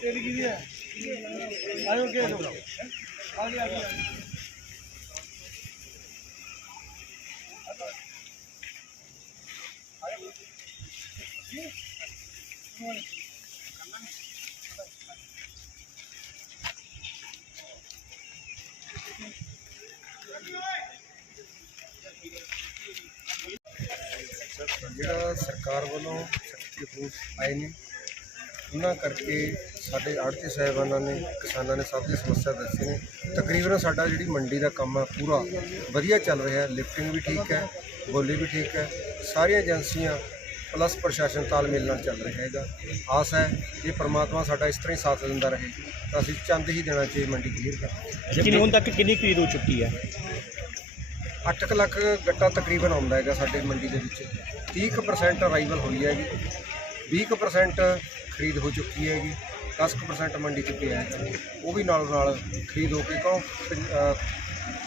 ਤੇਰੀ ਕੀ ਹੈ ਆਇਓ ਕੇ ਦੋ ਆ ਗਿਆ ਆ ਗਿਆ ਜਿਹੜਾ ਸਰਕਾਰ ਵੱਲੋਂ ਸਖਤੀ ਰੂਲ ਆਏ ਨੇ ਉਹਨਾਂ ਕਰਕੇ ਸਾਡੇ ਆੜਤੀ ਸਾਹਿਬਾਨਾਂ ਨੇ ਕਿਸਾਨਾਂ ਨੇ ਸਭ ਦੀ ਸਮੱਸਿਆ ਦੱਸੀ ਨੇ। ਤਕਰੀਬਨ ਸਾਡਾ ਜਿਹੜੀ ਮੰਡੀ ਦਾ ਕੰਮ ਹੈ ਪੂਰਾ ਵਧੀਆ ਚੱਲ ਰਿਹਾ ਹੈ ਲਿਫਟਿੰਗ ਵੀ ਠੀਕ ਹੈ ਬੋਲੀ ਵੀ ਠੀਕ ਹੈ ਸਾਰੀਆਂ ਏਜੰਸੀਆਂ ਪਲੱਸ ਪ੍ਰਸ਼ਾਸਨ ਤਾਲਮੇਲ ਨਾਲ ਚੱਲ ਰਿਹਾ ਹੈਗਾ। ਆਸ ਹੈ ਜੇ ਪ੍ਰਮਾਤਮਾ ਸਾਡਾ ਇਸ ਤਰ੍ਹਾਂ ਹੀ ਸਾਥ ਦਿੰਦਾ ਰਹੇ ਤਾਂ ਅਸੀਂ ਚੰਦ ਹੀ ਦੇਣਾ ਚਾਹੀਏ ਮੰਡੀ ਕਲੀਅਰ ਕਰ ਕਿੰਨੀ ਹੁਣ ਤੱਕ ਕਿੰਨੀ ਖਰੀਦ ਹੋ ਚੁੱਕੀ ਹੈ? 8 ਲੱਖ ਗੱਟਾ ਤਕਰੀਬਨ ਆਉਂਦਾ ਹੈਗਾ ਸਾਡੇ ਮੰਡੀ ਦੇ ਵਿੱਚ। 30% ਅਰਾਈਵਲ ਹੋਈ ਹੈਗੀ 20% ਖਰੀਦ ਹੋ ਚੁੱਕੀ ਹੈਗੀ 10% ਮੰਡੀ 'ਚ ਪਿਆ ਹੈ। ਉਹ ਵੀ ਨਾਲ ਨਾਲ ਖਰੀਦ ਹੋ ਕੇ ਕਹੋ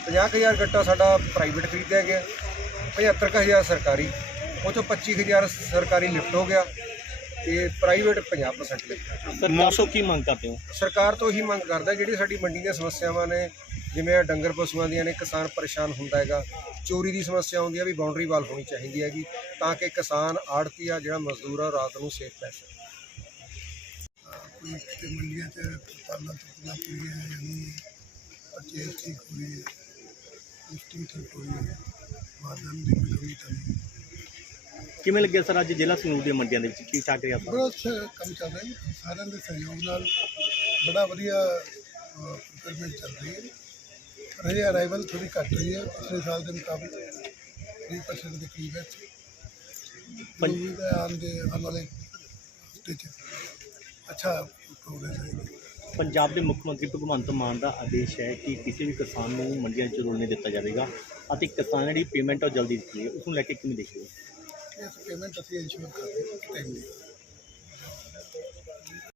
50000 ਗੱਟਾ ਸਾਡਾ ਪ੍ਰਾਈਵੇਟ ਖਰੀਦਿਆ ਗਿਆ। 75000 ਸਰਕਾਰੀ। ਉਹ ਚੋਂ 25000 ਸਰਕਾਰੀ ਲਿਫਟ ਹੋ ਗਿਆ। ਤੇ ਪ੍ਰਾਈਵੇਟ 50% ਲਿਫਟ ਸਰਕਾਰ ਤੋਂ ਕੀ ਮੰਗ ਕਰਦੇ ਹੋ? ਸਰਕਾਰ ਤੋਂ ਇਹੀ ਮੰਗ ਕਰਦਾ ਜਿਹੜੀ ਸਾਡੀ ਮੰਡੀ ਦੀਆਂ ਸਮੱਸਿਆਵਾਂ ਨੇ ਜਿਵੇਂ ਆਹ ਡੰਗਰ ਪਸ਼ੂਆਂ ਦੀਆਂ ਨੇ ਕਿਸਾਨ ਪਰੇਸ਼ਾਨ ਹੁੰਦਾ ਹੈਗਾ। ਚੋਰੀ ਦੀ ਸਮੱਸਿਆ ਆਉਂਦੀ ਹੈ ਵੀ ਬਾਉਂਡਰੀ ਵਾਲ ਹੋਣੀ ਚਾਹੀਦੀ ਹੈਗੀ ਤਾਂ ਕਿ ਕਿਸਾਨ ਆੜਤੀ ਆ ਜਿਹੜਾ ਮਜ਼ਦੂਰ ਆ ਰਾਤ ਨੂੰ ਸੇਫ ਪੈ ਸਕੇ। ਕੋਈ ਕਿਤੇ ਮੰਡੀਆਂ 'ਚ ਤਾਲਾਂ ਤੁਕਲਾਂ ਪੂਰੀਆਂ ਯਾਨੀ ਪਰਚੇਸ ਠੀਕ ਹੋ ਰਹੀ ਹੈ ਲਿਫਟਿੰਗ ਠੀਕ ਹੋ ਰਹੀ ਹੈ ਮਾਦਨ ਦੀ ਕੋਈ ਕਮੀ ਤਾਂ ਨਹੀਂ। ਕਿਵੇਂ ਲੱਗਿਆ ਸਰ ਅੱਜ ਜ਼ਿਲ੍ਹਾ ਸੰਗਰੂਰ ਦੀਆਂ ਮੰਡੀਆਂ ਦੇ ਵਿੱਚ? ਠੀਕ ਠਾਕ ਰਿਹਾ ਬੜਾ ਅੱਛਾ ਕੰਮ ਚੱਲ ਰਿਹਾ ਹੈ ਸਾਰਿਆਂ ਦੇ ਸਹਿਯੋਗ ਨਾਲ ਬੜਾ ਵਧੀਆ ਪ੍ਰੋਕਰਮੈਂਟ ਚੱਲ ਰਹੀ ਹੈ। ਪਰ ਇਹ ਅਰਾਈਵਲ ਥੋੜੀ ਘੱਟ ਰਹੀ ਹੈ। ਪਿਛਲੇ ਸਾਲ ਦੇ ਮੁਕਾਬਲੇ 3% ਦੇ ਕਰੀਬ ਹੈ ਪੰਜ- ਹੈ ਆਉਣ ਦੇ ਆਉਣ ਵਾਲੇ ਹਫ਼ਤੇ 'ਚ ਅੱਛਾ ਪ੍ਰੋਗਰੈਸ ਹੋਏਗੀ। ਪੰਜਾਬ ਦੇ ਮੁੱਖ ਮੰਤਰੀ ਭਗਵੰਤ ਮਾਨ ਦਾ ਆਦੇਸ਼ ਹੈ ਕਿ ਕਿਸੇ ਵੀ ਕਿਸਾਨ ਨੂੰ ਮੰਡੀਆਂ 'ਚ ਰੋਲ ਨਹੀਂ ਦਿੱਤਾ ਜਾਵੇਗਾ ਅਤੇ ਕਿਸਾਨ ਜਿਹੜੀ ਪੇਮੈਂਟ ਉਹ ਜਲਦੀ ਦਿੱਤੀ ਹੈ ਉਸ ਨੂੰ ਲੈ ਕੇ ਕਿਵੇਂ ਦੇਖਦੇ ਹੋ? ਕਿ ਇਸ ਪੇਮੈਂਟ ਅਸੀਂ ਇਨਸ਼ੋਰ ਕਰਦੇ ਟਾਈਮਲੀ